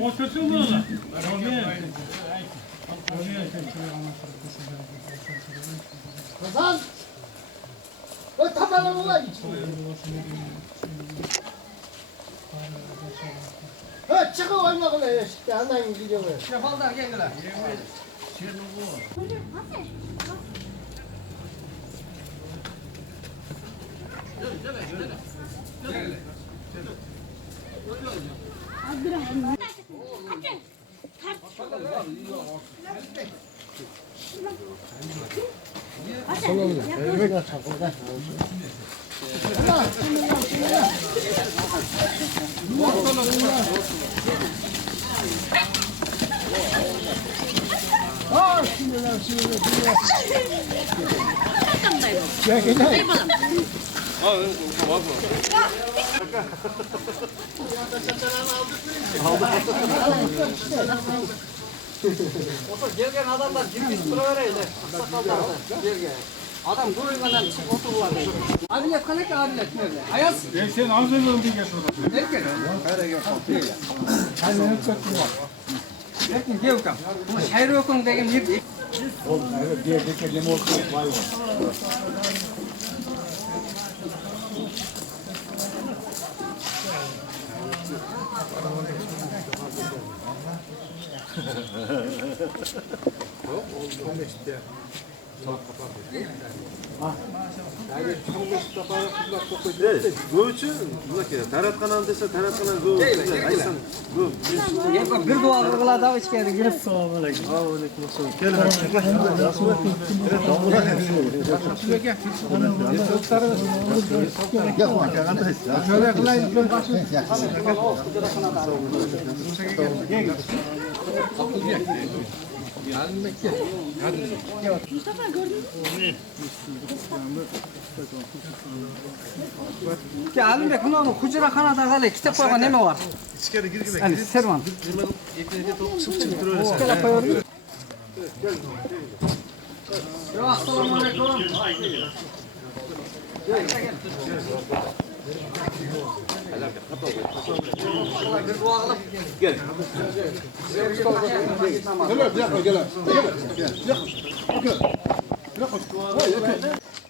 Otursun mu? Hasan! O tabanı mı var içinde? Ha çıkın oynayalım ya işte anan gidiyor. Şefallar geldiler. Gelgen adamlar girmiş buralaraydı. Gelgen. Adam duruymadan otururlar. Adilet kanek adilet nerede? Ayaz. Ben sen az önce bir geç orada. Erken. Erken gel bakalım. Bu şehir okun degen yedi. Oğlum evet diye geçelim olsun. Vay vay. Göçü, taratkanan dese taratkanan göğü. Aysan, göğü. Bir dua vurguladı av içkeri girip. Mustafa gördün mü? Ki Alimбек bunu hücre kanada gale kitap koygan neme var? İçeri girgine. Yani servan. Ekmeğe top çıp çıp duruyor sen. Kala koyuyorum. Assalamu alaikum. Gel.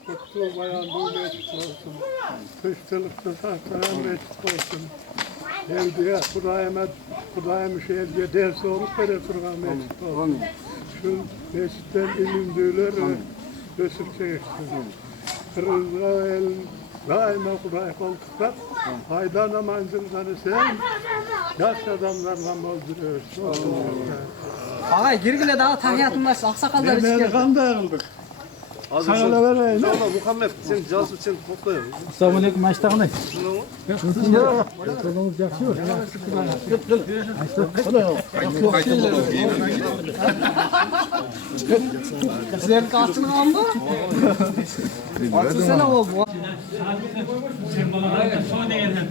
Kutlu bayan mesut olsun. Kışçılıkta sahtaran mesut olsun. Evdiye Kudayım şehirde ders olup böyle turgan mesut olsun. Şu mescitten ilimdiler Yusuf çeksin. Kırılga el daima Kuday koltuklar. Hayda namazını sen yaş adamlarla bozduruyorsun. Ağay girgile daha tahiyyatındaş aksakallar içkeri. Kan dağıldık. Sana da vereyim. Sonra Muhammed sen casus sen toplayın. Selamünaleyküm maçtağına. Sen kaçını aldı? Atı sene o bu. Sen bana da sonra değildin.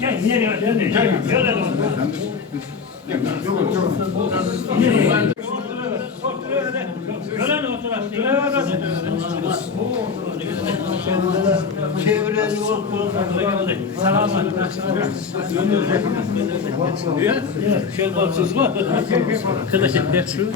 Gel, nereye geldin? Gel. Çevrenin şöyle baksız mı? Arkadaşım ne şu?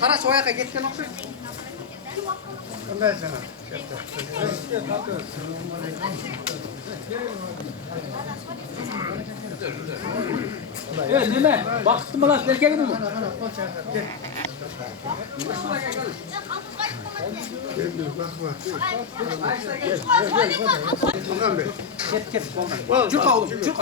Kara soyaka gitken okşay. Evet neme? Baktın mı lan? Erkek mi? Git. Çık oğlum, çık.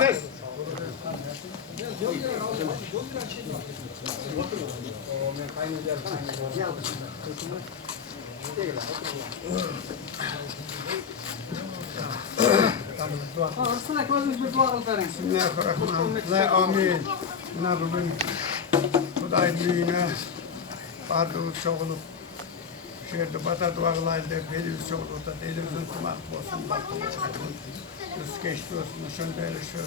Aslında gözünüz bir dua kılıp verin. Bismillahirrahmanirrahim. Amin. Buna bugün Kuday büyüğüne bardığımız çoğulup şehirde bata duvarlaydı, belimiz çoğulup da elimizin tumak olsun, baktığımız çıkartın. Üst geçti olsun, şöyle şu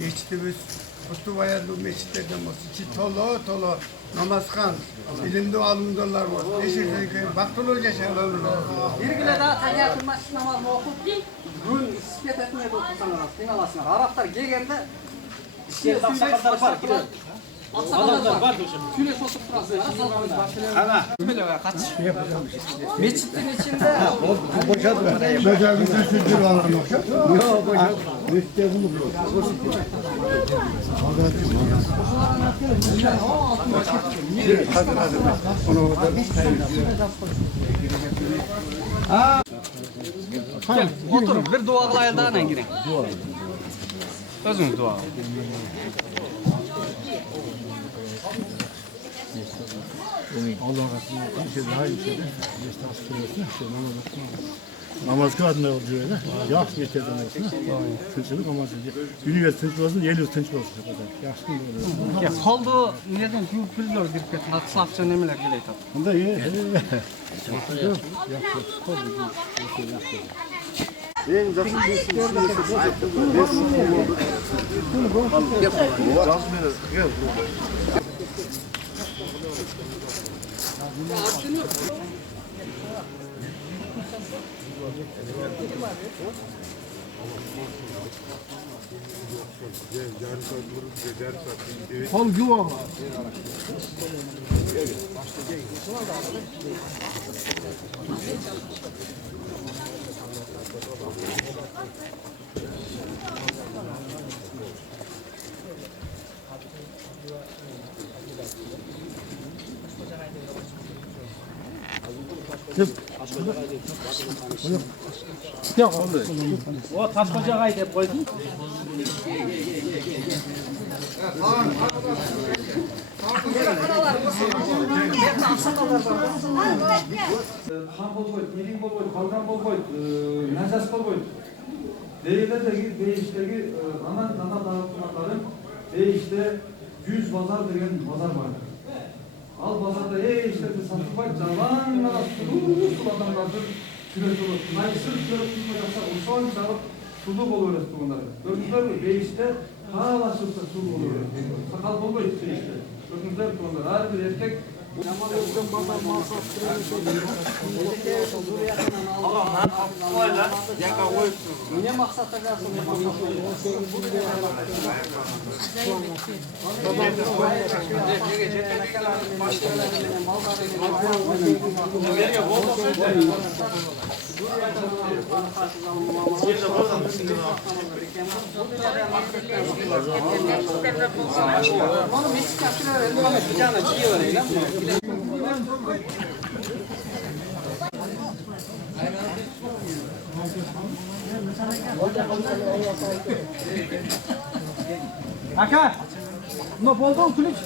meçitimiz, kutu vayarlı meçitlerden olsun, içi tolu, namaz kıl, ilimde alımdalar var. Eşirden köyün, baktın hoca şeyler olur. Bir güne daha tahiyyatül masjid namazını okup, gün isket etmeye de okursanlar, dinlemezsinler. Araplar gelgende, İşte aksakallar var. Adamlar var hocam. tüle sokup durasınlar. Ana. Böyle var, kaç. Meçitin içinde... Güzel bir sürücü var mı? Yok, boşalt. Üstte bunu buluyor. Gel, oturun. Bir dua kılayın daha ne girin. Özünüz dua. Namaz kılmadığında oluyor öyle. Yaxşı geçerden olsun. Tınçılık namaz ediyor. Günü tınç olsun, yeli tınç olsun. Yaxşı böyle. Ya soldu nereden gülüyor bir ketine atsakça nemeler geleydi. Bunda iyi. En жақсы Kol yuva var. Yok oldu. O taş bacağıydı hep koydun. Хан болбойт, илин болбойт, калган болбойт, нажас болбойт. Бейлердеги, бейиштеги анан таалыптуулардын бейиште 100 базар деген базар бар. Ал базарда эчнерсе сатылбайт, жалаң гана сулуу адамдардын сүрөтү болот. Найсыр сүрөтүн жасап, ошон жагып сулуу боло берет тугундар. Көрдүңүзбү? Бейиште каалашылса сулуу боло берет. Сакал болбойт бейиште. Көрдүңүздөр тугундар. Ар бир эркек Ne maksatla gelsin? Aka, ne oldu kılıç?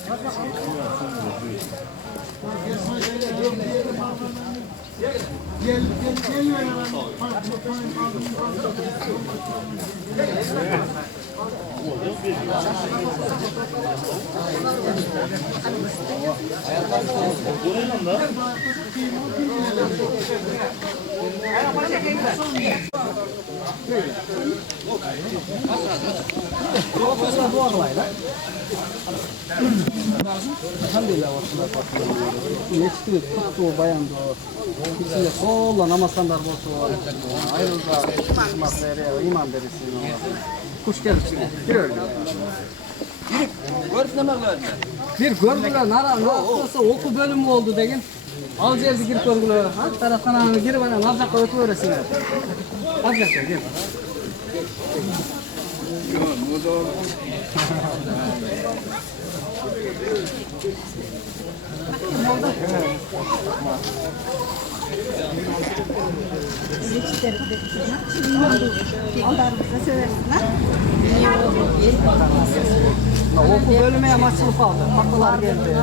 Yetişti, tuttu bayandı. İçinde solla namazkanlar bolsa ayrıldı. İman derisi. Kuş gelir içine. Bir öyle. Görüp ne bir görgüler nasıl oku bölümü oldu degin. Al geldi girip görgüler. Her taraftan girip bana nazakla ötü öğresinler. Az yapıyor gel. Aldarımıza söylesinler. Oku bölümü hem açılıp aldı. Kapılar geldi.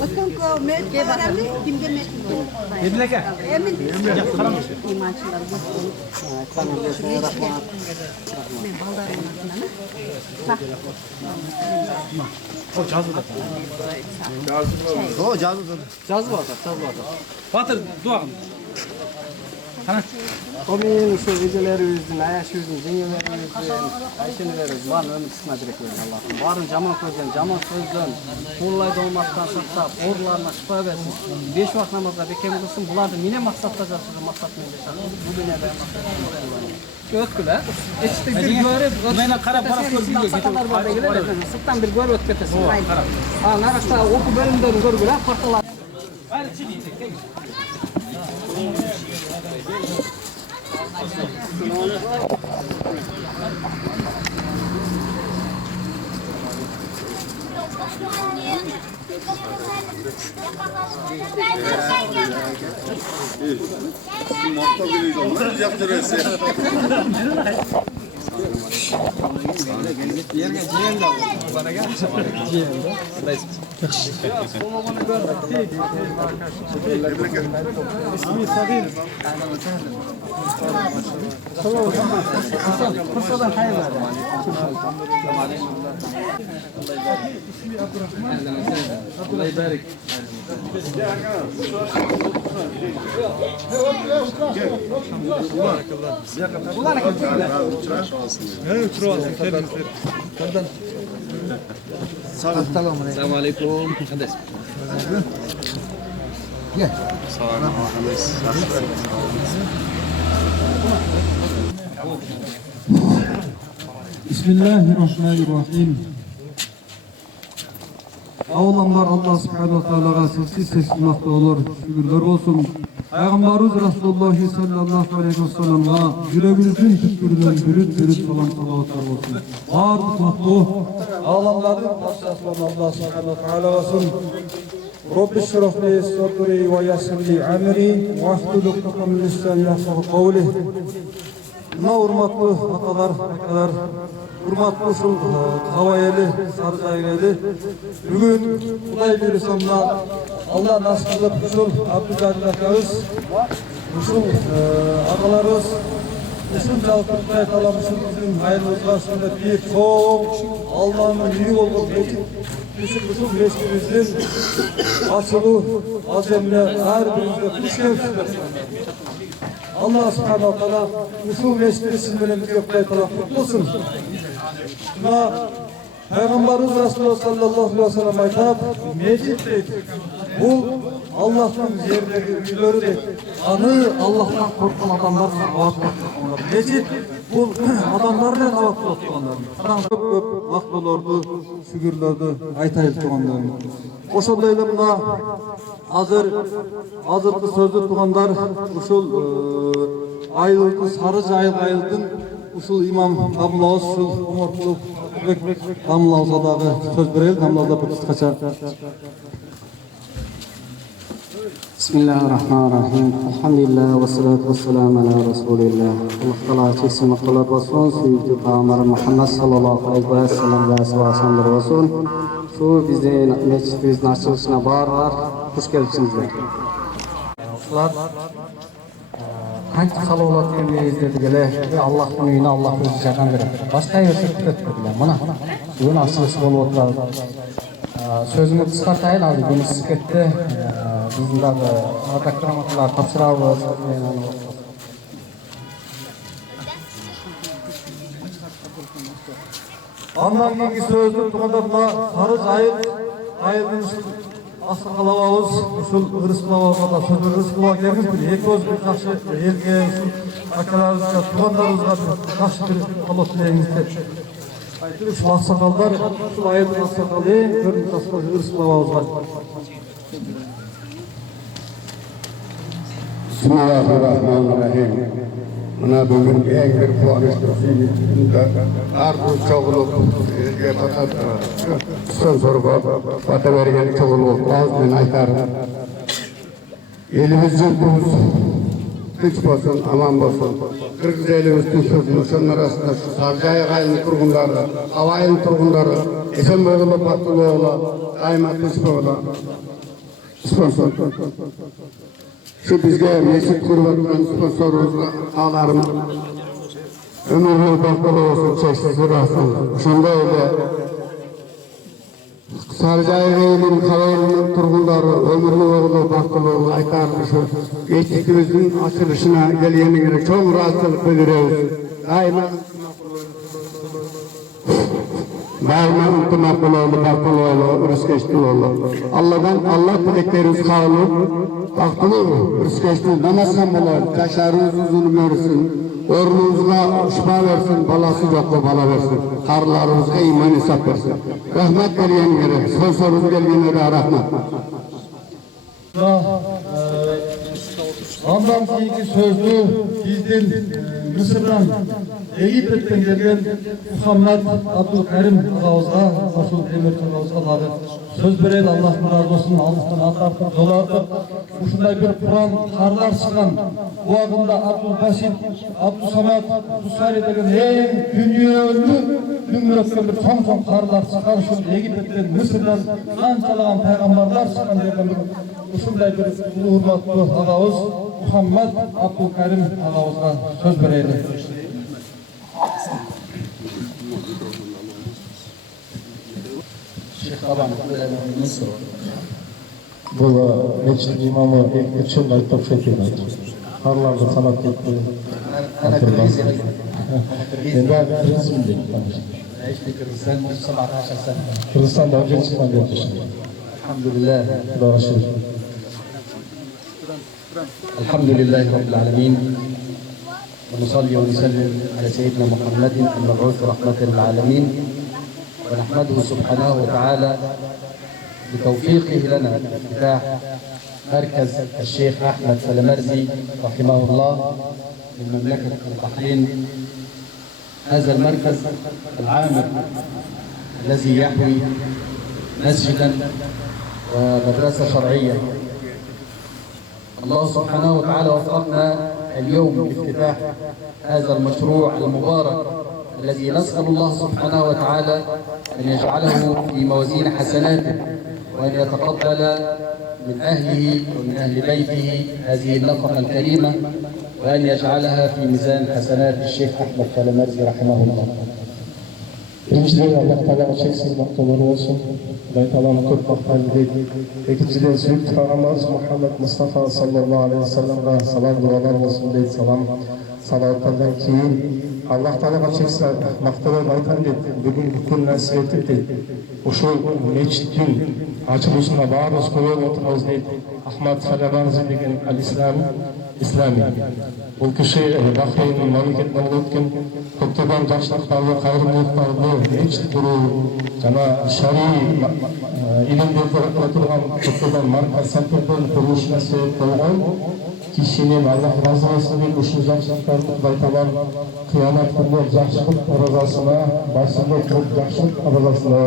Bakın ko met geberli kimge met. Yebileke. Emin. İmaçlar bu. Tamam. Ne baldarın atına. Bak. O canım. Caz var da. Batır duağım. Komin şu geceleri üzdün, ayaş üzdün, zengeleri üzdün, ayşenileri üzdün. Var ömür kısmına direkt verin Allah'ım. Varın caman közden, caman sözden, muğlayda olmaktan sattap, ordularına şifa versin. 5 vakit namazda bekemi kılsın. Bulardı yine maksatla cansızı, maksatla yaşanır. Bu dünya ben maksatla. Ötküler. İşte bir göre, ötküler kara para görgüler. Sakatlar var begiler efendim. Sıktan bir göre ötkütesin. Ha, narakta oku bölümden görgüler, partalar. Hayır, çiğ diyecek. Fırsadan hayır var. Allah ibarik. Selamun aleyküm. Bismillahirrahmanirrahim. Avlanlar Allah subhanahu wa ta'alaga sessiz seslimakta olur. Şükürler olsun. Peygamberimiz Resulullah sallallahu aleyhi ve sellem'e yüreğimizin tükürülen bürüt salam salavatlar olsun. Var tutmakta. Avlanların başlasından Allah subhanahu wa ta'ala olsun. Rabbi şerefli sadri ve yassirli amri ve ahdul uqdatan min lisani yafqahu qawli. Hurmatlı akalar, hurmatlı şu havayeli, sarıcayeli. Bugün Kuday bir sonuna Allah nasip kılıp usul Abdülkadir akağız, usul akalarız, usul çalkırtmaya kalamışız bizim hayırımızda şimdi bir çok Allah'ın büyük olduğu usul meşgulimizin açılı azemle her birimizde kuşuyor. Allah subhanahu wa ta'ala usul meşgulesinin önümüzü yoklaya taraf kutlu olsun. Buna Peygamberimiz Resulullah sallallahu aleyhi ve sellem aytab, mecid deydi. Bu Allah'tan yerdeki ülleri deydi. Anı Allah'tan korkan adamlar mecid bu adamlarla havatta oturanlar. Köp vakt olurdu, şükürlerdi, aytayıp tuğanlarını. Oşaldaylarında hazırkı sözlü tuğanlar usul ayıldı, sarı ayıldın usul imam Damlaoz, usul Umar Kuluk Damlaoza'dağı söz verelim, Damlaoz'a bir kıskaça. Bismillahirrahmanirrahim. Elhamdülillah ve salatu ve selamu ala Resulillah. Allah Teala çeksin makalat olsun. Sevgili Peygamber Muhammed sallallahu aleyhi ve sellem ve sallallahu olsun. Şu bizden mescidimizin açılışına bağırlar. Hoş geldinizler. Kanki salavat yemeği izlediğinde Allah'ın uyuna Allah özü jakan verir. Başka yerse kütletmediler. Bana bugün açılışı bol oturalım. Sözümü kıskartayın aldı. Beni sıkıntı. Bizim de adaklarımızlar tapşırağımız. Ondan keyingi sözlü tuğandarla sarı ayılmış asıl kalavağız, usul hırs kalavağızda da sözlü hırs kalavağız derimiz bir ekoz bir karşı elge usul akalarımızda tuğandarımızda karşı bir kalıp dileyimizde. Usul aksakallar, usul ayılmış aksakalı, görünüş asıl hırs kalavağız var. Bismillahirrahmanirrahim. Buna bugün en bir puanıştırıcı arzu çoğulup son soru batı vergen çoğulup ağzından aytarım. Elimizin tuz, güç olsun, aman olsun. kırgızaylı sözünü şunun arasında şu Sarıcay Kayı'nın turgunları, Havay'ın turgunları, Esenboğlu, Baktıloğlu, Kaymak Kısboğlu, sponsor. Şu bizge mesut kurbatman sponsorumuz ağlarımız. Ömürlü baktılı olsun, çeşsiz rastın. Şunda öyle Sarıcay Kayı'nın Havay'ın turgunları, ömürlü oğlu, Baktıloğlu, aytarlı şu geçtikimizin açılışına gelyenine çok rahatsızlık bildiriyoruz. Daima unutmak oğlu, Baktıloğlu, Rızkeştioğlu. Allah dilekleriniz kabul Baktıloğlu, Rızkeştioğlu, namazdan oğlu, kaşlarınız uzun görsün, ornunuzga şifa versin, balası yoklu bala versin, karlarınızga iman hesap versin. Rahmet gelyenlere, sonsuz gelyenlere rahmet. Ondan keyingi sözlü bizden Mısır'dan, Egipet'ten gelgen Muhammed Abdülkerim ağızga, Rasul Emir ağızga söz vereydi. Allah razı olsun, Allah'tan atartıp, dolartıp, uşunday bir Kur'an karlar çıkan, bu adında Abdülbasit, Abdülsamad, Abdülsari degen en dünyölü, dünmürökken bir son karlar çıkan, şu Egipet'ten, Mısır'dan, kançalagan peygamberler çıkan degen bir uşunday bir hurmatlı ağabey Muhammed Abdülkerim ağabeyga söz vereydi. Mısır. Bu meclis imamı için ayıp şekil harlarda sanat etti. Ben Kırgız'ım. Kırgızstan'da önce çıkmam yapmışım. Elhamdülillah. Elhamdülillahi Rabbil alemin. ونصلي ونسلم على سيدنا محمد المبعوث رحمة للعالمين ونحمده سبحانه وتعالى بتوفيقه لنا بافتتاح مركز الشيخ أحمد فلمرزي رحمه الله من مملكة البحرين. هذا المركز العامر الذي يحوي مسجدا ومدرسة شرعية. الله سبحانه وتعالى وفقنا اليوم بافتتاح هذا المشروع المبارك الذي نسأل الله سبحانه وتعالى أن يجعله في موازين حسناته وأن يتقبل من أهله ومن أهل بيته هذه النفقة الكريمة وأن يجعلها في ميزان حسنات الشيخ أحمد فلمرزي رحمه الله. Birinciden Allah Teala çeksin noktaları olsun. Allah Teala'nın çok bakmalı değil. İkinciden Sünnet Peygamberimiz Muhammed Mustafa sallallahu aleyhi ve sellem'e salam dualar olsun değil. Salavatlardan keyin Allah Teala'ga çeksin noktaları aytan değil. Bugün bütün nasihatip değil. Uşu meçhitün açılışına bağırız koyup oturmaz değil. Ahmet Felemanzi degen al-İslami. Bu kişi Bahreyn'in memleketinden o'tgan ko'pdan yaxshiliklarni, qayriliqlarni meçhit qurup, jana shariy ilmga qaratilgan turgan ko'pdan markaz sentrdan qurilishi sebep bo'lgan kishinin Allah razı olsun deb ushbu yaxshiliklarni Xudoy taolo qiyomat kunida yaxshilik rozasına başında turib yaxshilik rozasına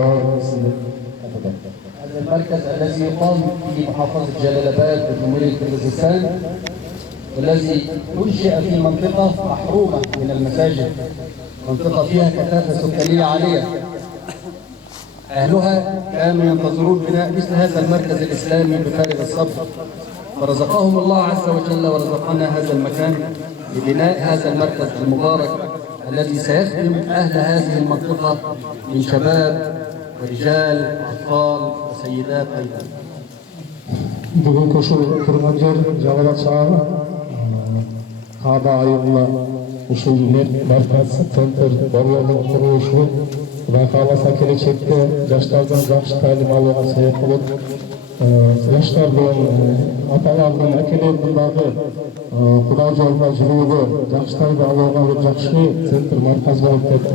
هذا المركز الذي يقام في محافظة جلال آباد بجمهورية كرغيزستان والذي أنشئ في منطقة محرومة من المساجد، منطقة فيها كثافة سكانية عالية. أهلها كانوا ينتظرون بناء مثل هذا المركز الإسلامي بفارغ الصبر، فرزقهم الله عز وجل ورزقنا هذا المكان لبناء هذا المركز المبارك الذي سيخدم أهل هذه المنطقة من شباب ورجال وأطفال وسيدات أيضا. Bugün şu turgan yer Javalat şahı Kaaba ayında uşul merkez center borlarının kuruluşu ve kalasa gelecekte yaşlardan yaxşı talim alуга sebep olup yaşlardan atalardan akelerdagi Xudo joluna жүрүүгө жакшыларды алууга bir жакшы центр markaz болуп деп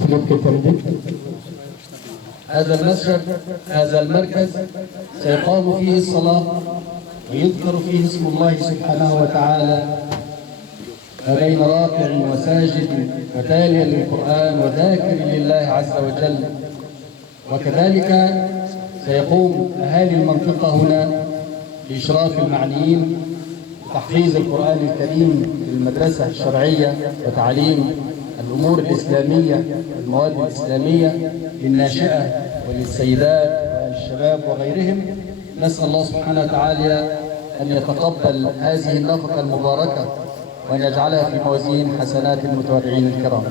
tilep ketendik. هذا المركز سيقام فيه الصلاة ويذكر فيه اسم الله سبحانه وتعالى ما بين راكع وساجد وتاليا للقرآن وذاكر لله عز وجل. وكذلك سيقوم أهالي المنطقة هنا بإشراف المعنيين تحفيظ القرآن الكريم في المدرسة الشرعية وتعليم الأمور الإسلامية المواد الإسلامية للناشئة وللسيدات والشباب وغيرهم. نسأل الله سبحانه وتعالى أن يتقبل هذه النفقة المباركة وأن يجعلها في موازين حسنات المتابعين الكرام.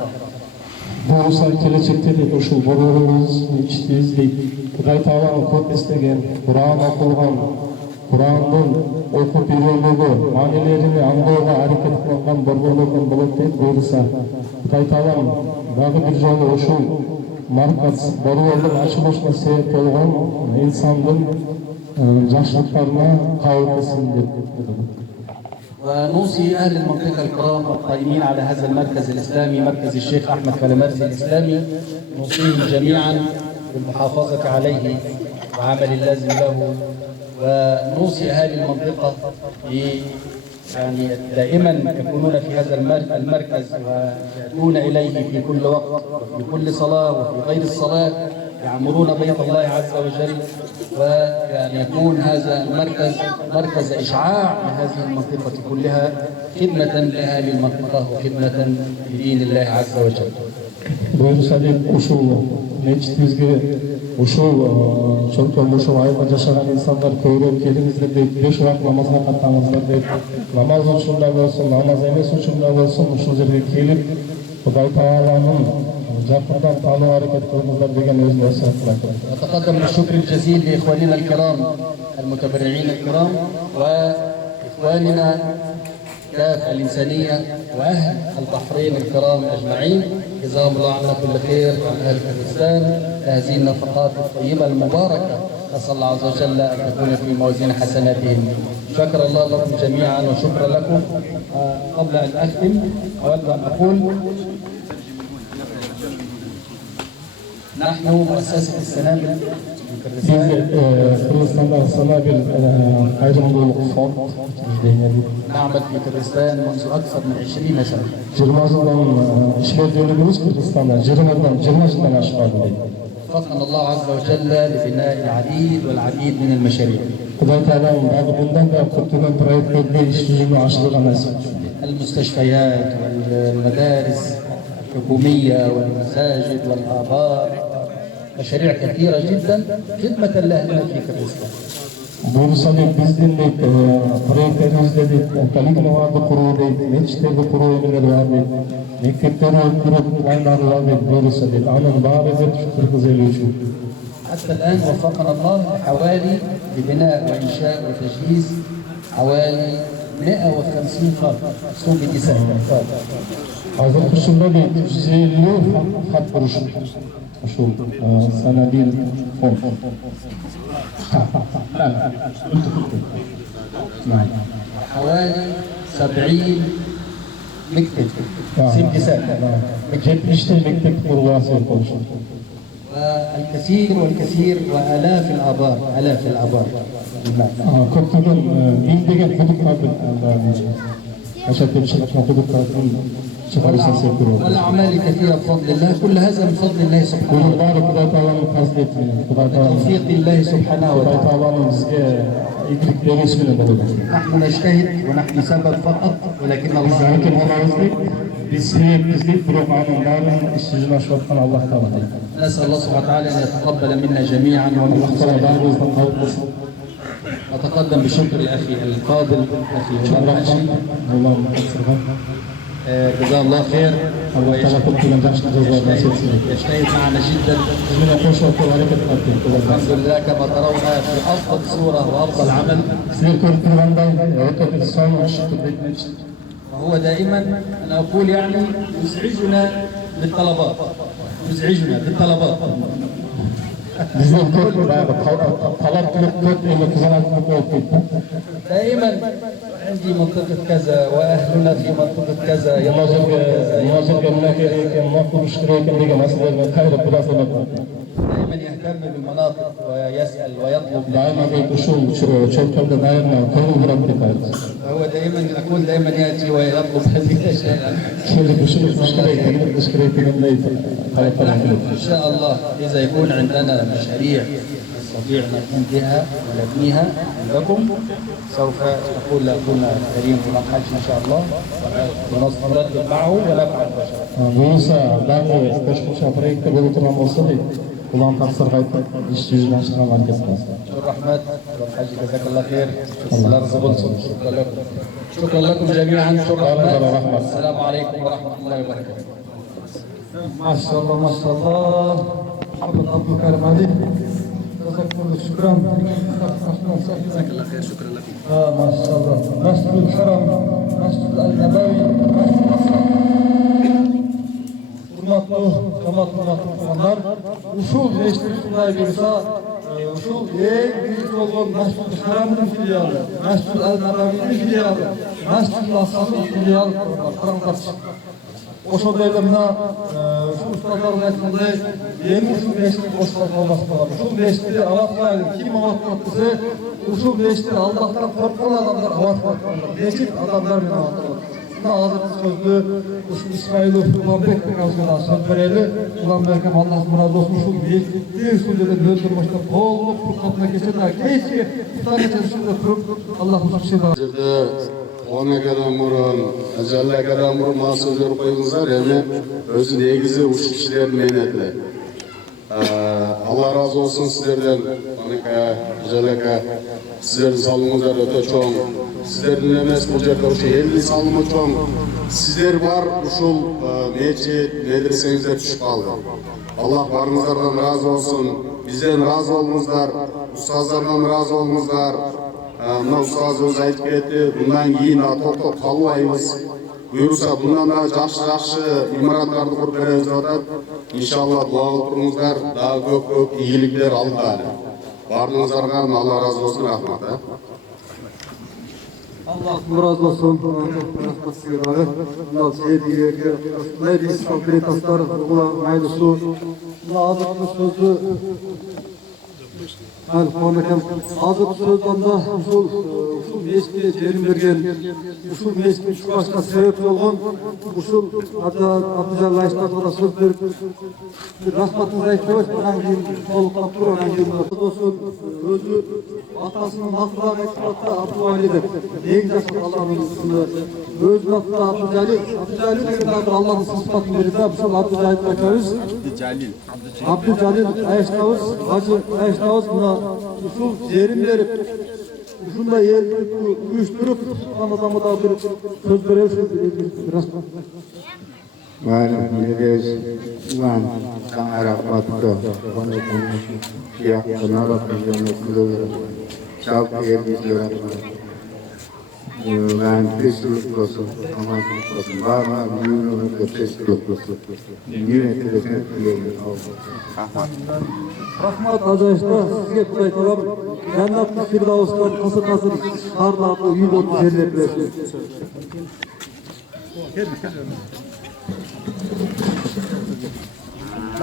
Doğrusu gelecekte de uşul borularımız içtiyiz deyip Kuday Tağlan'ın kod istegen, Kur'an okulan, Kur'an'ın okup yürürlüğü, manilerini anlığına hareket kılıngan borularından bulup deyip buyursa Kuday Tağlan dağı bir yolu uşul markaz borularının açılışına sebep olgan insanın yaşlıklarına kavuşmasın deyip. ونوصي أهل المنطقة الكرام القائمين على هذا المركز الإسلامي مركز الشيخ أحمد كلامرسي الإسلامي، نوصيهم جميعا بالمحافظة عليه وعمل اللازم له، ونوصي أهل المنطقة يعني دائما يكونون في هذا المركز ويأتون إليه في كل وقت وفي كل صلاة وفي غير الصلاة، يعمرون بيت الله عز وجل، وأن يكون هذا المركز مركز إشعاع لهذه المنطقة كلها خدمة لأهل المنطقة وخدمة لدين الله عز وجل. Buyursa deyip uşul meclisimizge uşul çoktan uşul ayda yaşayan insanlar köylüp gelingizler deyip 5 vakit namazına katlanızlar deyip namaz uçunda olsun, namaz emes uçunda olsun uşul yerge kelip Kuday Tağlan'ın Jakarta تعالوا حركة كلمة بيجان وزن وسط. أتقدم بالشكر الجزيل لإخواننا الكرام المتبرعين الكرام وإخواننا كافة الإنسانية وأهل البحرين الكرام أجمعين، جزاهم الله عنا كل خير عن أهل كردستان هذه النفقات الطيبة المباركة، أسأل الله عز وجل أن تكون في موازين حسناتهم. شكر الله لكم جميعا وشكرا لكم. قبل أن أختم أود أن أقول نحن مؤسسة السنابل Biz Kırgızistan'da Sanabil ayrımcılık fond نعمل في كردستان منذ أكثر من 20 سنة. 20 yıldan işbirliğimiz Kırgızistan'da 20 yıldan aşmadı. وفقنا الله عز وجل لبناء العديد والعديد من المشاريع. Kuday Tağlan'ın bundan da kötüden projelerle işçiliğini aşılayan nasıl? المستشفيات والمدارس الحكومية والمساجد والآبار، مشاريع كثيرة جدا خدمة لأهلنا في كردستان. Buyursa deyip bizden deyip projelerimizde deyip kaligini vardı kuruğu deyip meclisleri kuruğu eminleri var deyip mektepleri kurup layınları var deyip buyursa deyip anın bağır edip şu Kırgızeli için. حتى الآن وفقنا الله حوالي لبناء وإنشاء وتجهيز حوالي 150 فرد صوب النساء. Hazır kışında deyip 150 hat kuruşu. Şu Sanabil fon. حوالي 70 مكتب صوب نساء. 70 mektep kurulası yapılmış. والكثير والكثير وآلاف الآبار آلاف الآبار. Köprüden bindegen kuduklardan aşağıda çıkan kuduklardan çıkarırsan sevkuru olur. والأعمال كثيرة بفضل الله، كل هذا من فضل الله سبحانه Bunun var Kuday Tağlan'ın fazletini, Kuday توفيق الله سبحانه وتعالى. Tağlan'ın bizge iyilikleri ismini bulur. نحن نجتهد ونحن سبب فقط، ولكن الله Zaten olamazdık, biz sebepsizlik, Kur'an'ın varın işsizini aşvattan Allah Teala. نسأل الله سبحانه وتعالى أن يتقبل منا جميعا ومن Allah Teala dağımızdan kavuklasın. أتقدم بشكر الأخي الفاضل أخي عمر هاشم، Allah'ım katsırgan. جزاه الله خير. Allah Teala köprüden başlı cezayı nasip etsin. يجتهد معنا جدا. Bizimle koşu okul hareket ettik. الحمد لله كما ترون في أفضل صورة وأفضل عمل. Sizler körpülerden öteki son şükür وهو دائما أنا أقول يعني يزعجنا بالطلبات، يزعجنا بالطلبات. Bizler talaplık kötü ile kızanatlık oldu. دائما عندي منطقة كذا وأهلنا في منطقة كذا Muhacir gelmek gereken, makbul iştireken diye meselelerine kayırı biraz demek var. دائما يهتم بالمناطق ويسأل ويطلب. Daima bir şu çöpkelde daima konu bıraktık ayrıca. هو دائما أقول دائما يأتي ويطلب هذه الأشياء. Şimdi bu müşkiletin neydi? إن شاء الله إذا يكون عندنا مشاريع نستطيع أن ننهيها ونبنيها عندكم سوف تقول لأخونا الكريم غلام حاج إن شاء الله ونرتب معه ونفعل إن شاء الله. Buyursa dağlı koşmuşa proyekte bulup duran olsa da ulan tafsir kayıp iş yüzünden çıkan hareket lazım. الرحمات والحاج جزاك الله خير. الله يرزقكم. شكرا لكم. شكرا لكم جميعا. شكرا لكم. السلام عليكم ورحمة الله وبركاته. Maşallah maşallah. Muhammed Abdülkerim Ali. Jazakumullah şükran. جزاك الله خير. شكرا لكم. Maşallah. Mescid-ül Haram, Mescid-ül El-Nebevi, hurmatlı cemaat hurmatlılar, uşul meşri sunay buyursa, uşul en büyük olan Mescid-ül Haram'ın filiali, Mescid-ül El-Nebevi'nin filiali, Mescid-ül Ashab'ın filiali, karanlar. Oşodayla mına şu ustaların etkiinde yeni şu meşri boşluğu olması var. Şu meşri avatmayalım. Kim avatmaktıysa şu meşri Allah'tan korkan adamlar avatmaktırlar. Meşri adamlar beni avatmaktırlar. Buna hazırlık sözlü İsmailov Ulan Bek'in ağzına söz vereli. Ulan Bek'im Allah'ın razı olsun. Şu bir sürüleri öldürmüşte bolluk fırkatına geçenler. Keşke bir tane çalışırda kurup Allah uzun şey var. Ona kadar ajalla kadar masum jor koyuңuzдар эми өзү негизи ушул кишилердин мээнети. Allah razı olsun sizlerden. Ajalla sizlerдин салымыңыздар өтө чоң. Sizlerдин эмес бул жерде ошо элдин салымы чоң. Сиздер бар ушул мечит медресеңиздер түшүп калды. Allah барыңыздардан разы olsun. Бизден разы болуңуздар. Устаздардан разы болуңуздар. Мына устаз өзү айтып кетти, мындан кийин токтоп калбайбыз. Буюрса мындан да жакшы имараттарды куруп беребиз деп атат. Иншалла дуа кылып туруңуздар, дагы көп ийгиликтер алда. Баарыңыздарга Allah разы болсун, рахмат. Allah razı olsun. Rahmat sizlere. Allah sevgilerine. Meclis kabretaslar, ulan maylısu. Nazıklı sözü. Konakam azık sözlanda usul meşkile terim bergen, usul meşkile şu başka sebep olgan, usul Abdüljalil Ayşe'ye söz berip rahmatınızı aytıyoruz. Ondan keyin toluqlap tur, ondan keyin olsun özü atasının nasıllar eksploatda Abdüljalil'dir. En жақсы Allah'ın üstünde öz nasılda Abdüljalil degan Allah'ın sıfatını verirse usul Abdüljalil aytıyoruz. Abdüljalil Ayşe'miz, Hacı Ayşe'miz buna usul yerim verip, usulda yer uyuşturup, anadamı da bir söz veriyorsunuz. Maalesef negez uang sangat rapat ke konekun ya kenapa penjama seluruh sampai di seluruh dengan Kristus kosong amat kosong bama biru ke Kristus kosong ini terkait dengan Allah. Rahmat Azayş'ta sizge kutay kalam, Cennat-ı Firdavs'tan kasır harlatı uyum oldu cennet versin.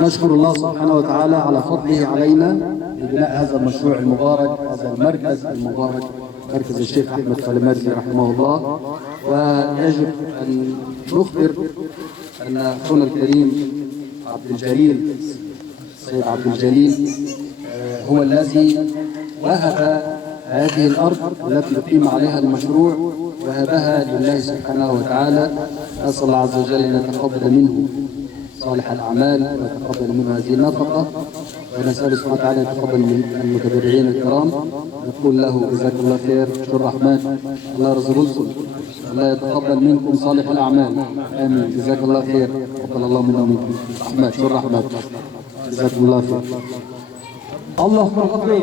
نشكر الله سبحانه وتعالى على فضله علينا ببناء هذا المشروع المبارك، هذا المركز المبارك، مركز الشيخ أحمد فالمرزي رحمه الله. ويجب أن نخبر أن أخونا الكريم عبد الجليل السيد عبد الجليل هو الذي وهب هذه الأرض التي يقيم عليها المشروع، وهبها لله سبحانه وتعالى. نسأل الله عز وجل أن يتقبل منه صالح الأعمال ويتقبل منه هذه النفقة، ونسأل سبحانه وتعالى أن يتقبل من المتبرعين الكرام. نقول له جزاك الله خير، شكر الرحمن، الله يرزقكم، الله يتقبل منكم صالح الأعمال، آمين. جزاك الله خير، تقبل الله منا ومنكم. رحمة، شكر الرحمن، جزاكم الله خير. Allah rahmetli,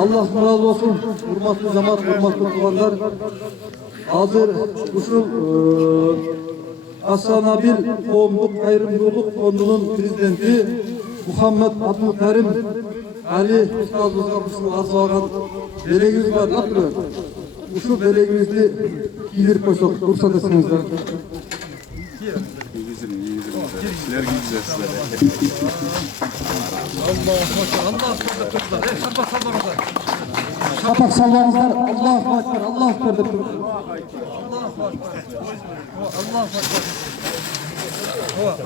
Allah razı olsun. Hurmatlı cemaat, hurmatlı tuğanlar. Hazır usul Asanabil Qo'mluq Ayrımcılık Fondu'nun prezidenti Muhammed Abdülkerim Ali Ustazımızga usul azıgan belegimiz var. Nasıl? Usul belegimizni kiydirip koysak, ruhsat etsеңizdер. Şapak sallarınızlar. Allahu Ekber, Allahu Ekber deyip durun. Allahu Ekber.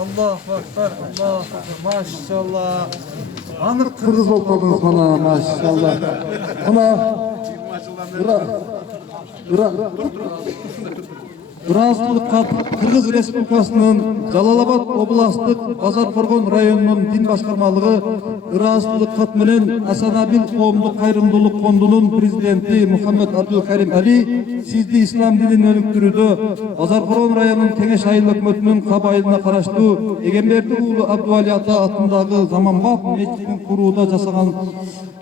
Allahu Ekber, Allahu Ekber. Maşallah. Anık kırgız olup kaldınız bana maşallah. Ыраазычылык кат Кыргыз Республикасынын Жалал-Абад областтык Базар-Коргон районунун дин башкармалыгы ыраазычылык кат менен Асанабил коомдук кайрымдуулук фондунун президенти Мухаммед Абдулкарим Али сизди ислам динин өнүктүрүүдө Базар-Коргон районунун Кеңеш айыл өкмөтүнүн Каб айылына караштуу Эгемберди уулу Абдували ата атындагы Заманбап мечитин курууда жасаган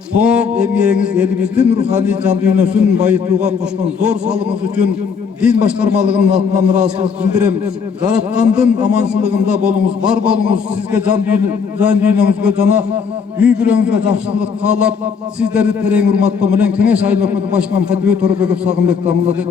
чоң эмгегиңиз элибиздин руханий жан дүйнөсүн байытууга кошкон зор салымыңыз үчүн дин башкармалыгынын атынан ыраазычылык билдирем. Жараткандын аманчылыгында болуңуз, бар болуңуз. Сизге жан дүйнөңүзгө жана үй бүлөңүзгө жакшылык каалап, сиздерди терең урматтоо менен Кеңеш айыл өкмөтү башкан Кадыбек Торобеков Сагынбек Тамылла деп.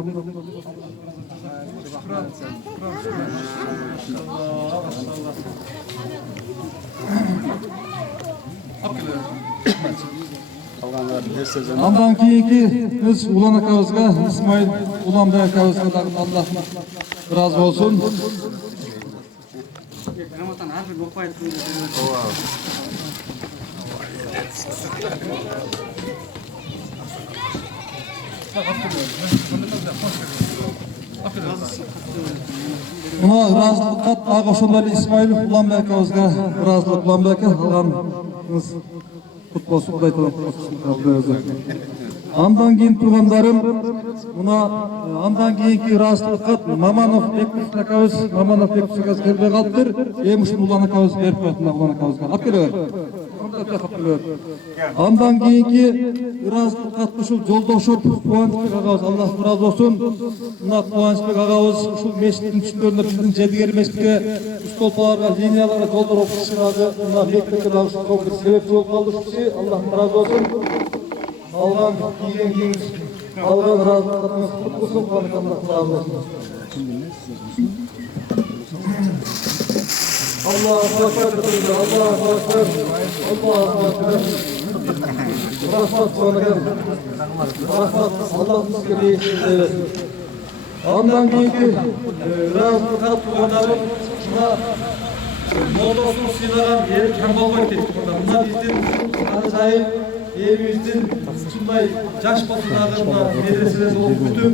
Андан кийинки биз Улан акабызга, Исмаил Уланбек акабызга дагы Аллах ыраазы болсун. Мына ыраазылык кат ага ошондой эле Исмаил Уланбек акабызга ыраазылык Уланбек алганыңыз кут болсун, Кудай таалам. Андан кийин туугандарым, мына андан кийинки ыраазылык кат Маманов Бекмурат акабыз, Маманов Бекмурат акабыз келбей калыптыр. Эми ушул Улан акабыз берип коет, Улан акабызга. Алып келе бер. Андан кийинки ыраазылык кат ушул Жолдошов Кубанычбек агабыз, Аллах ыраазы болсун. Мына Кубанычбек агабыз ушул мечиттин түштөрүндө биздин жедигер мечитке столпаларга, линияларга жолдоруп чыгарды. Мына мектепке дагы ушул бир себепчи болуп калды ушул киши. Аллах ыраазы болсун. Алган кийгениңиз, алган ыраазылыгыңыз кут болсун, Аллах ыраазы болсун. Allahu Ekber, Allahu Ekber, Allahu Ekber. Rahmat sonradan, rahmat Allah sizge değişsin eylesin. Ondan keyinki razı kat tuğanlarım şuna Moldosunu sıylanan yeri Kemal Boy dedik burada. Bunlar bizden Arıcay'ın evimizden şunday yaş basınlarında medreselesi olup bütün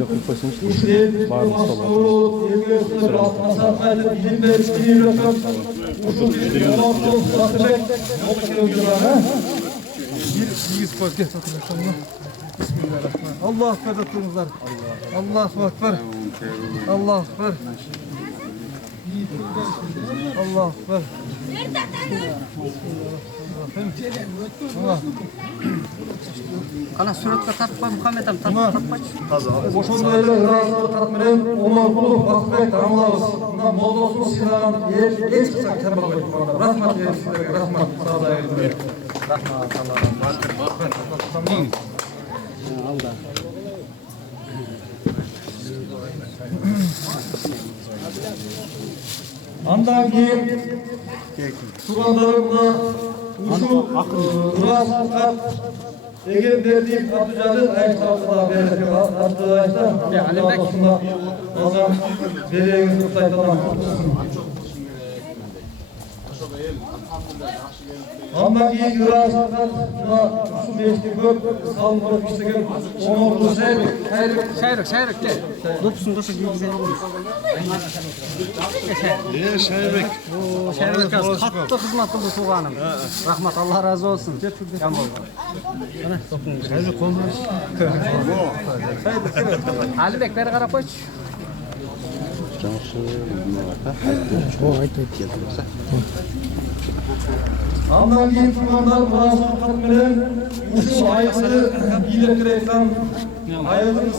işleyen masumlu olup evimizde altına sarmayla bilim verip bilim öpüp uşul bizim Moldosunu satacak Moldosunu yıllarına bir yiğit pozge satacak. Bismillahirrahmanirrahim. Allah Ekber tuttuğumuzlar. Allahu Ekber. Allahu Ekber. Allahu Ekber. Kana suratga tartma Muhammed am tartpaç. Ошондой эле ыраазылык кат менен Омаркулов Бакытбек амалабыз. Мына Молдосун сыйлаган эл эч качан кем болбойт. Рахмат сиздерге, рахмат. Рахмат Аллага. Алда. Андан кийин туугандарымда ушул ыраазылык кат Эгемберди Абдужалил айткалыгына берилген артыгайда Алибек алган берегиңизди кутайталам. Андан кийин ыраазылык кат ушул мешти көп салынып иштеген Омаркулов Шайрек кел. Допусун кошо кийгизет. Шайрек. Шайрек катты кызмат кылды тууганым. Рахмат, Алла разы болсун. Жан болгон. Мына допуңуз. Шайрек колдуңуз. Алибек бери карап койчу. Андан кийин туугандар ыраазылык кат менен ушул айылды бийлеп келаткан айылдын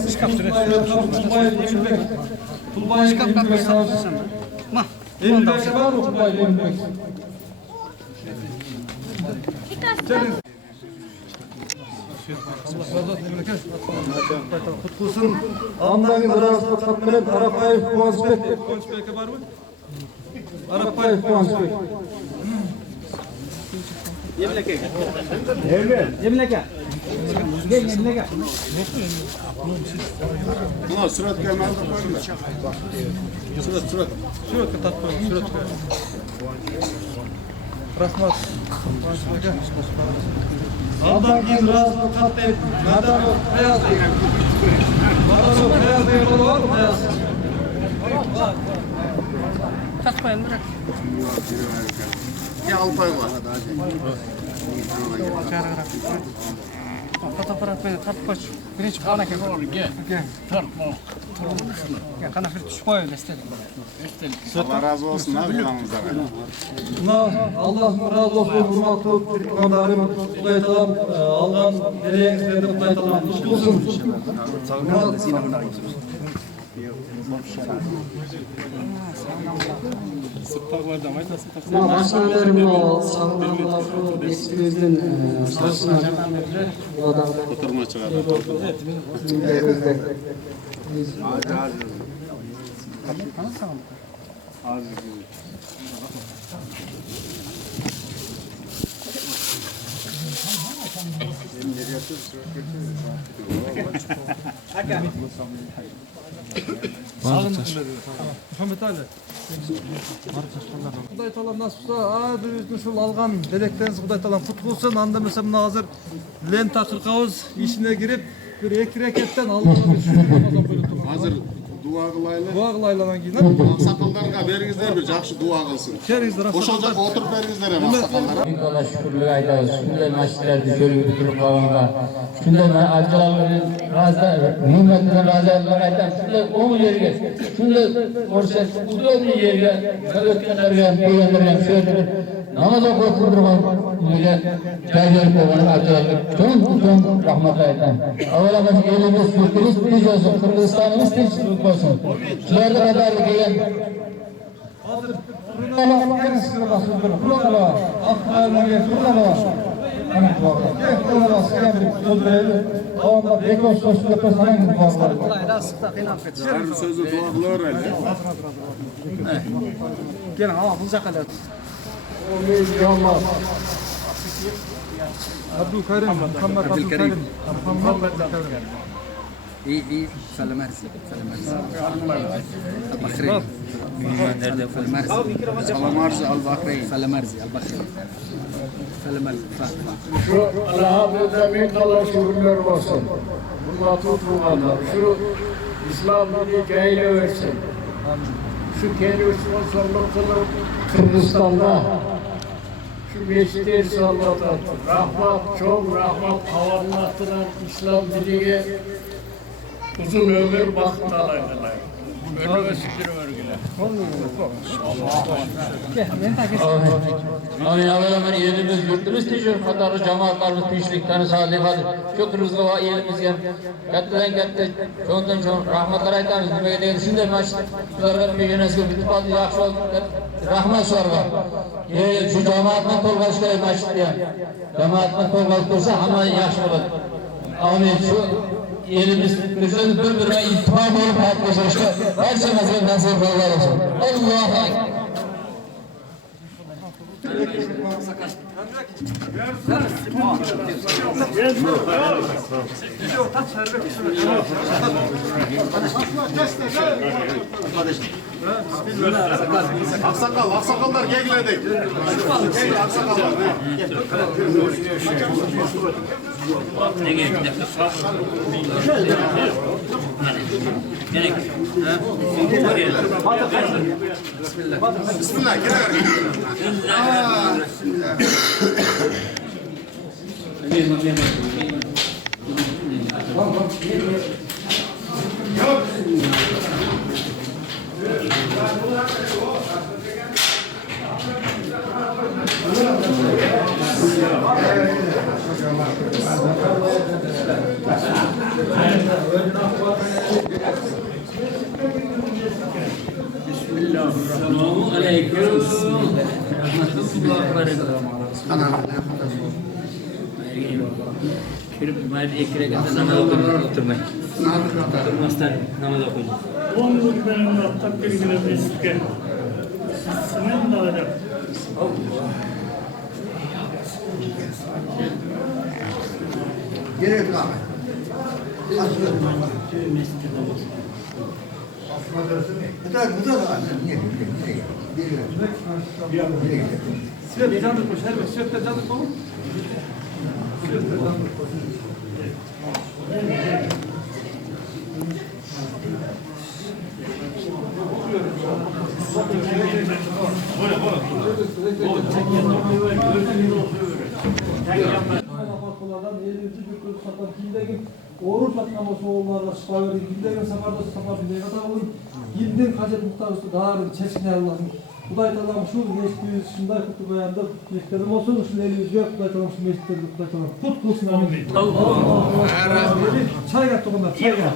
Тулбай Эмилбек Ма. Эмилбек бар Тулбай Эмилбек. Куткусын андан кийин ыраазылык кат менен Арапаев Кубанычбек. Кубанычбек барбы? Арапаев Кубанычбек. Emleke. Emleke. Gel emleke. Buna suratga amalda qo'yinglar. Suratga Suratga tatib qo'ying, suratga. Rahmat. Aldan keyin razılık katlayıp Nadanov Beyaz degan. Nadanov Beyaz degan bola var mı? Beyaz. Takmayın bırak. Ya Alpay var. Fotoğraf beni tartıp koş. Birinci bana gel. Gel. Tartma. Ya kana bir tuş koy öyle istedim. Allah razı olsun abi yanımızda. Allah razı olsun. Hurmatlı Türkmenlerim, Kudayet Alam, Allah'ın dileğinizleri Kudayet Alam tuttu olsun. Başkanlarım o sağlıklı eskilerimizden çalışına o da Oturma çıkardı. Muhammed Ali. Құдай талам насып болса, өзінің шул алған dilekleriniz Құдай талам құтты болсын. Анда mesela мына азыр лента қырқауыз ішіне кіріп, bir екі рекеттен Allah'a bir şükür namazdan бөліп тұрмыз. Hazır dua kılaylı. Dua kılayladan keyin Sakallarga berinizler bir жақсы dua kılsın. Keringizler. Boşalacak oturup berinizler ama sakallara. Allah'a şükürlük aytamiz. Shunday masjidlarni ko'rib turib qolganga, shunday ajrallardan razı, nimetdan razılar aytamiz. Shunday o'ng yerga, shunday o'rsa udobli yerga, o'tganlarga, kelganlarga shu namoz o'qib turgan uyga joy berib qo'ygan ajrallar cho'ng rahmat aytamiz. Avvalo elimiz yurtimiz tinch bo'lsin, Qirg'izistonimiz tinchlik bo'lsin. Shularga qadar kelgan Her sözü dua kılıyor öyle. gelin ama bu zakalat. Abdülkerim, Muhammed Abdülkerim. Muhammed Abdülkerim. İyi, Salamersi. Al-Bahreyn. Salamarzi al-Bahreyn. Salamersi, Al-Bahreyn. Salamersi. Şu Allah'a burada bin Allah şükürler olsun. Bununla tutulmalar. Şu İslam dini gayle versin. Şu kendi sponsorlukçuluk Kırgızistan'da şu beşikleri sallatan rahmat, çok rahmat havanlattıran İslam diniye uzun ömür baktı alaydılar. Önüme siktirim örgüler. Amin. Avvela yerimiz, yurtimiz tinch, qatori jamoatlarimiz tinchlikdan sog'liqdan shu Qirg'izga va elimizga kattadan katta, cho'ndan cho'ng rahmatlar aytamiz. Nimaga degan shunday masjidlarga peshonasiga bitib qoldi, yaxshi oldi. Rahmat shularga. Shu jamoatni to'lg'ash kerak masjidga. Jamoatni to'lg'ab tursa hamma yaxshi bo'ladi. Amin. Shu elimiz bir-biriga ittifoq bo'lib hayot kechirishga barchamizga nasib qilsin. Allohu akbar. Aksakallar gelgiledi. Aksakallar. Bismillah. Svet candır koş. Her bir svetler candır koş. Svetler candır koş. Oruç atlaması oğullarına şifa verin. Gilderin safarda safar dinleyin. Adamın gilden kaçet muhtarısı dağarın çeşine Allah'ın. Kuday talam şu geçtiğimiz şunday kutu beyandı. Geçtiğim olsun şu elimiz yok. Kuday talam şu meşitleri kuday talam. Kut bulsun amin. Çay gel tokunlar. Çay gel.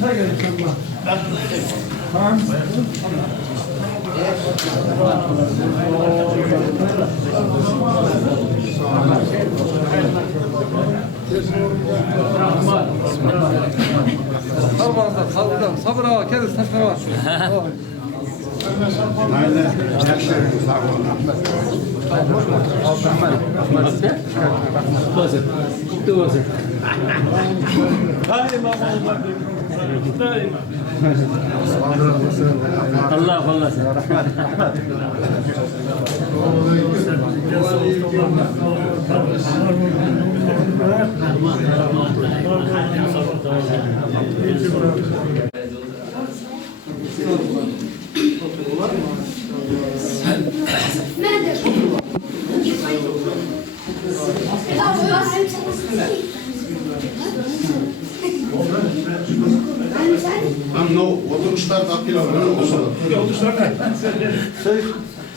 Çay gel inşallah. Tamam. Sabır ağa, kendisi taşına var. Allah Allah. No, oturuşlar da planlı olsun. Oturuşlar ne?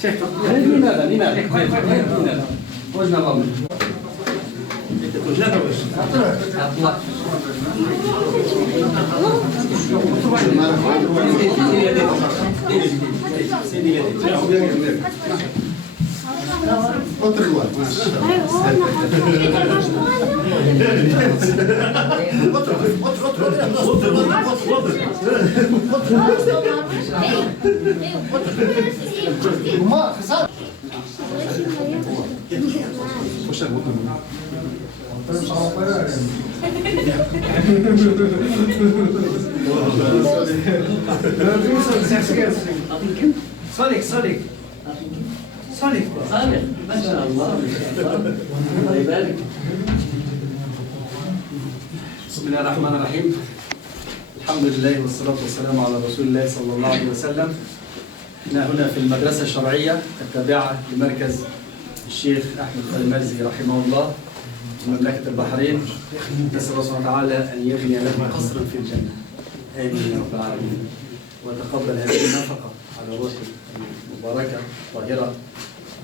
Çek. Nina. Hoş navalım. Otururlar. Salih. Maşallah. Allah يبارك. بسم الله الرحمن الرحيم. الحمد لله والصلاة والسلام على رسول الله صلى الله عليه وسلم. احنا هنا في المدرسة الشرعية التابعة لمركز الشيخ أحمد المرزي رحمه الله في مملكة البحرين. نسأل الله سبحانه وتعالى أن يبني لكم قصرا في الجنة. آمين يا رب العالمين. وتقبل هذه النفقة على الروح المباركة الطاهرة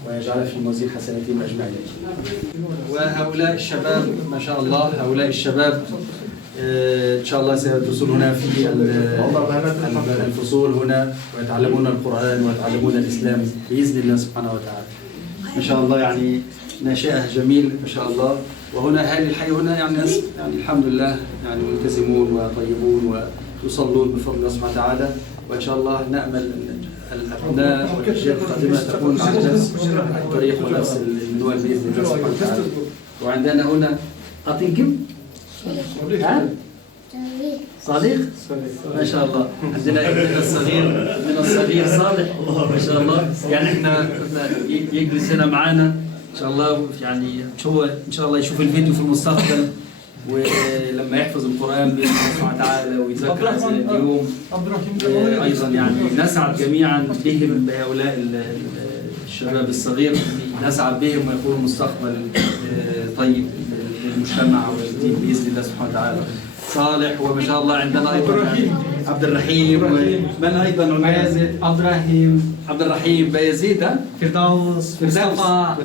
ويجعلها في موازين حسناتهم أجمعين. وهؤلاء الشباب ما شاء الله هؤلاء الشباب إن شاء الله سيدرسون هنا في الفصول هنا ويتعلمون القرآن ويتعلمون الإسلام بإذن الله سبحانه وتعالى. ما شاء الله يعني ناشئة جميل ما شاء الله. وهنا أهالي الحي هنا يعني ناس يعني الحمد لله يعني ملتزمون وطيبون ويصلون بفضل الله سبحانه وتعالى. وإن شاء الله نأمل الأبناء والأجيال القادمة تكون على نفس الطريق ونفس المنوال بإذن الله سبحانه وتعالى. وعندنا هنا أطنكم صديق ما شاء الله. عندنا ابننا الصغير صالح ما شاء الله. يعني احنا يجلس هنا معانا ان شاء الله يعني هو ان شاء الله يشوف الفيديو في المستقبل ولما يحفظ القرآن بإذن الله سبحانه وتعالى ويذكر هذا اليوم. أيضا يعني نسعد جميعا بهم بهؤلاء الشباب الصغير نسعد بهم ويكونوا مستقبل طيب للمجتمع والدين بإذن الله سبحانه وتعالى. صالح وما شاء الله عندنا أيضا عبد الرحيم من أيضا عبد الرحيم بايزيد فردوس مصطفى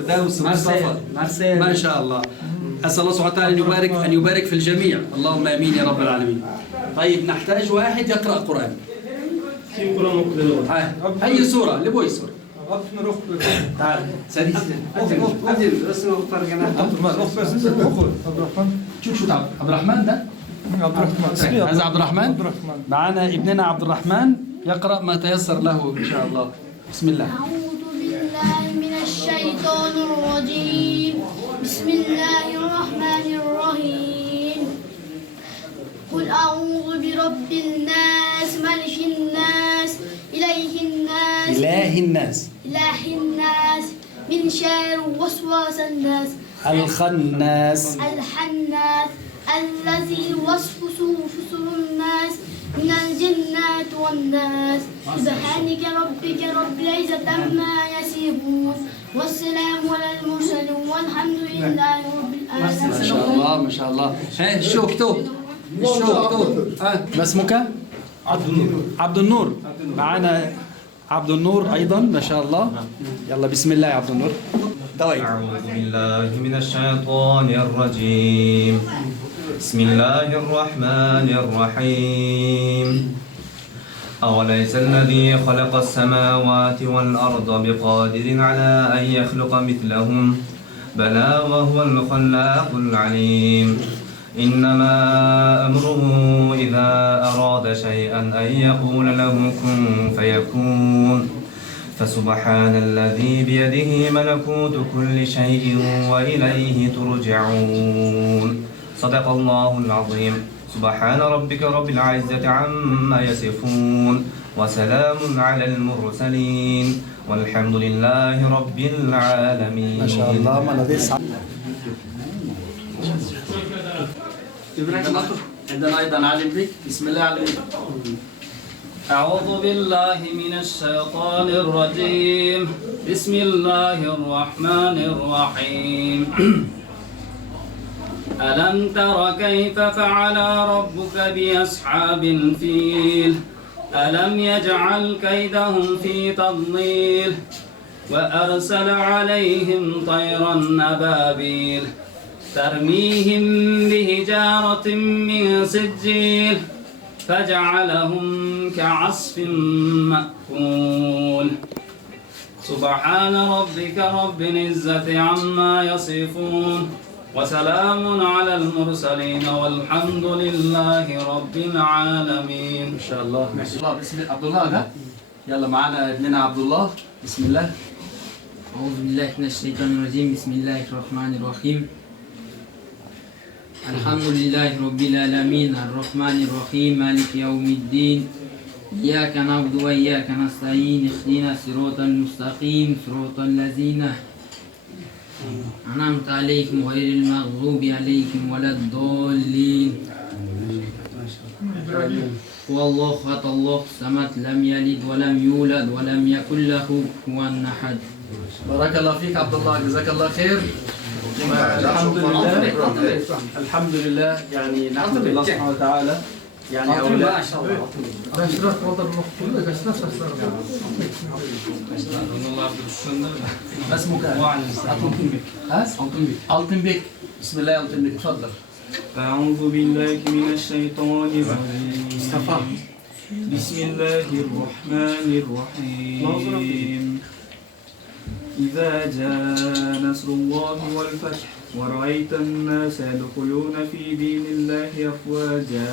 ما شاء الله. أسأل الله سبحانه وتعالى أن يبارك في الجميع. اللهم آمين يا رب العالمين. طيب نحتاج واحد يقرأ قرآن. أي سورة لبوي سورة. تعال سديد عبد الرحمن ده هذا عبد الرحمن معنا ابننا عبد الرحمن يقرأ ما تيسر له إن شاء الله. بسم الله. أعوذ بالله من الشيطان الرجيم. بسم الله الرحمن الرحيم. قل أعوذ برب الناس ملك الناس إله الناس الناس من شر وسواس الناس الخناس الحناس الذي يوسوس في صدور الناس من الجنات والناس. سبحانك ربك رب العزة عما يصفون والسلام على المرسلين والحمد لله رب العالمين. ما شاء الله ما شاء الله. شو اكتب ما اسمك؟ عبد النور. معنا عبد النور أيضا ما شاء الله. يلا بسم الله يا عبد النور. أعوذ بالله من الشيطان الرجيم. بسم الله الرحمن الرحيم. أوليس الذي خلق السماوات والأرض بقادر على أن يخلق مثلهم بلى وهو الخلاق العليم. إنما أمره إذا أراد شيئا أن يقول له كن فيكون. فسبحان الذي بيده ملكوت كل شيء وإليه ترجعون. صدق الله العظيم. سبحان ربك رب العزة عما يصفون وسلام على المرسلين والحمد لله رب العالمين. ما شاء الله. عندنا أيضا علي بك. بسم الله علي بك. أعوذ بالله من الشيطان الرجيم. بسم الله الرحمن الرحيم. ألم تر كيف فعل ربك بأصحاب الفيل ألم يجعل كيدهم في تضليل وأرسل عليهم طيرا أبابيل ترميهم بحجارة من سجيل فجعلهم كعصف مأكول. سبحان ربك رب العزة عما يصفون وسلام على المرسلين والحمد لله رب العالمين. ما شاء الله ما شاء الله. بسم الله عبد الله ده. يلا معنا ابننا عبد الله. بسم الله. أعوذ بالله من الشيطان الرجيم. بسم الله الرحمن الرحيم. الحمد لله رب العالمين الرحمن الرحيم مالك يوم الدين إياك نعبد وإياك نستعين اهدنا الصراط المستقيم صراط الذين أنعمت عليهم غير المغضوب عليهم ولا الضالين. هو الله أحد الله الصمد لم يلد ولم يولد ولم يكن له كفوا أحد. بارك الله فيك عبد الله جزاك الله خير. الحمد لله يعني نحمد الله سبحانه وتعالى يعني أولاد ما شاء الله. ما اسمك؟ ألتنبيك. بسم الله ألتنبيك تفضل. أعوذ بالله من الشيطان الرجيم. بسم الله الرحمن الرحيم. إذا جاء نصر الله والفتح ورأيت الناس يدخلون في دين الله أفواجا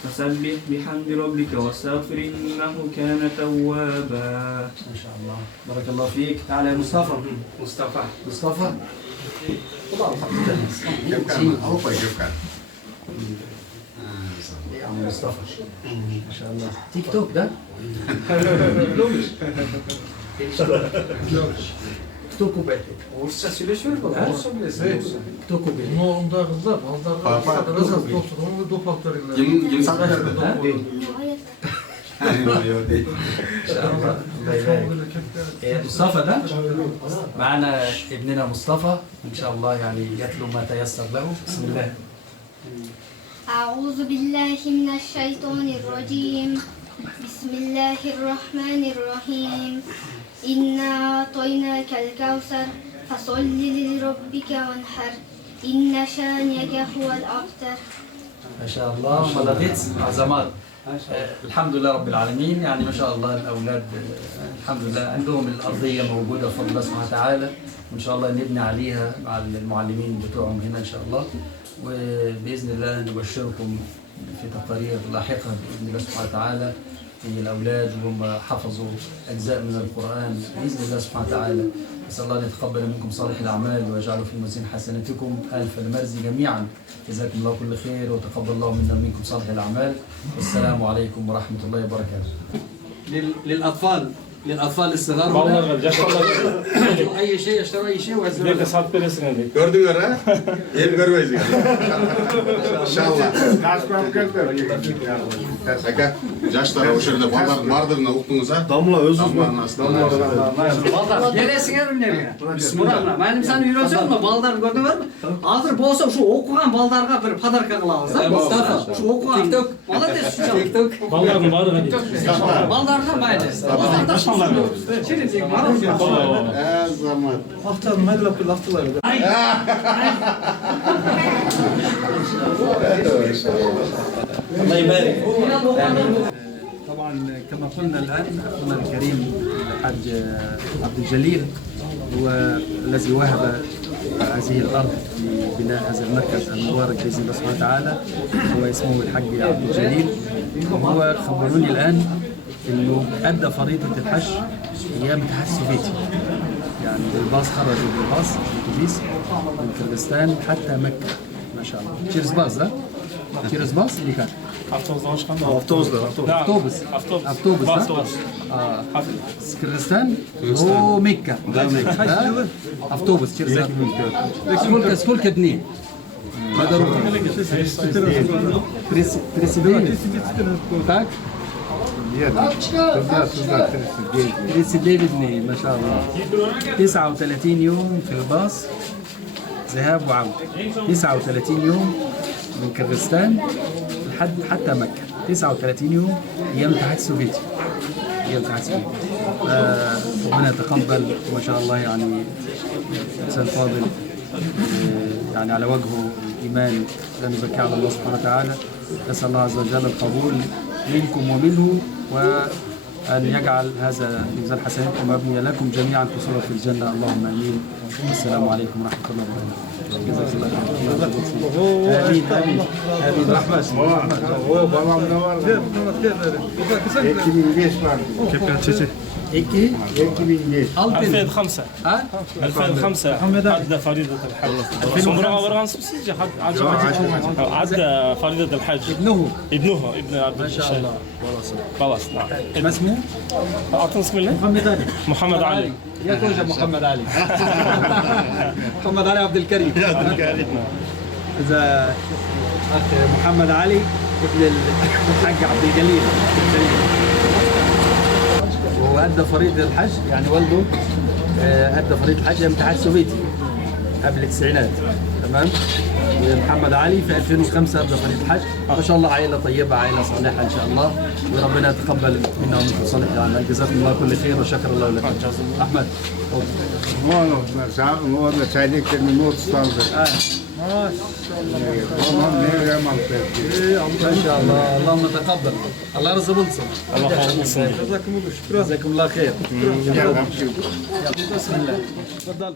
فسبح بحمد ربك واستغفر إنه كان توابا. ما شاء الله بارك الله فيك. تعال يا مصطفى. مصطفى مصطفى ما شاء الله. تيك توك ده Кто купит? Орысша сөйлешіп еді ғой. Орысша білесің. Кто купит? Моңда қыздар, балдар разаз тоқтығын допақтар مصطفى ده معنا ابننا مصطفى ان شاء الله يعني يتلو ما تيسر له. بسم الله. أعوذ بالله من الشيطان الرجيم. بسم الله الرحمن الرحيم. إنا أعطيناك الكوثر فصل لربك وانحر إن شانئك هو الأبتر. ما شاء الله ملابيت عزمات. الحمد لله رب العالمين يعني ما شاء الله الأولاد الحمد لله عندهم الأرضية موجودة بفضل الله سبحانه وتعالى وإن شاء الله نبني عليها مع المعلمين بتوعهم هنا إن شاء الله وبإذن الله نبشركم في تقارير لاحقة بإذن الله سبحانه وتعالى في الأولاد وهم حفظوا أجزاء من القرآن بإذن الله سبحانه وتعالى. نسأل الله أن يتقبل منكم صالح الأعمال ويجعله في موازين حسناتكم. ألف المرزي جميعا جزاكم الله كل خير وتقبل الله منا ومنكم صالح الأعمال. والسلام عليكم ورحمة الله وبركاته. للأطفال للاطفال الصغار اي شيء اشتروا اي شيء ويزرعوا Gördüler ha? Yeni görmeyiz yani. İnşallah. Aka, yaşlara o şerde balların vardığına oktuğunuzda Damla özür Gelesine ürünlerine. Murat'la. Benim sana yürüyorsun mu? Baldar gördün var mı? Hazır bolsa şu okuyan baldarga bir padarka kılağız. Mustafa. Şu okuyan. TikTok. Malates şu. TikTok. Balların var mı? Baldarga maydı. Baldarga şu. Şimdi her zaman. Haftanın medlapı laftılar. الله يبارك. طبعا كما قلنا الان اخونا الكريم الحاج عبد الجليل هو الذي وهب هذه الارض لبناء هذا المركز المبارك باذن الله سبحانه وتعالى. هو اسمه الحاج عبد الجليل، وهو خبروني الان انه ادى فريضه الحج ايام الاتحاد السوفيتي. يعني بالباص خرجوا بالباص الاتوبيس من كردستان حتى مكه ما شاء الله. تشيرز باص ها؟ تشيرز باص اللي كان أوتوبوس كردستان ومكة أوتوبوس تشيرزاك سكول دني تاك ديفيدني ما شاء الله 39 يوم في الباص ذهاب وعودة. 39 يوم من كردستان لحد حتى مكة. 39 يوم ايام الاتحاد السوفيتي. ربنا يتقبل وما شاء الله يعني انسان فاضل يعني على وجهه الايمان لا نزكي على الله سبحانه وتعالى. نسال الله عز وجل القبول منكم ومنه وان يجعل هذا ميزان حسناتكم ويبني لكم جميعا قصورا في الجنه اللهم امين. السلام عليكم ورحمه الله وبركاته. جزاك الله خير. امين رحمه. إكي 2005 عدى فريضة الحج. عدى فريضة الحج. ابنه عبد ما شاء الله. خلاص نعم. ما اسمه؟ أعطني اسم الله. محمد علي. يا توجه محمد علي. محمد علي عبد الكريم. إذا أخ محمد علي ابن الحاج عبد الجليل. وأدى فريضة الحج يعني والده أدى فريضة الحج أيام الاتحاد السوفيتي قبل التسعينات. تمام. ومحمد علي في 2005 أدى فريضة الحج. ما شاء الله عائلة طيبة، عائلة صالحة إن شاء الله، وربنا يتقبل منا ومنكم صالح الأعمال. جزاكم الله كل خير وشكر الله لكم. أحمد. ما شاء الله. اللهم تقبل. الله يرزق بلصم. الله خير. جزاكم الله خير. بسم الله. تفضل.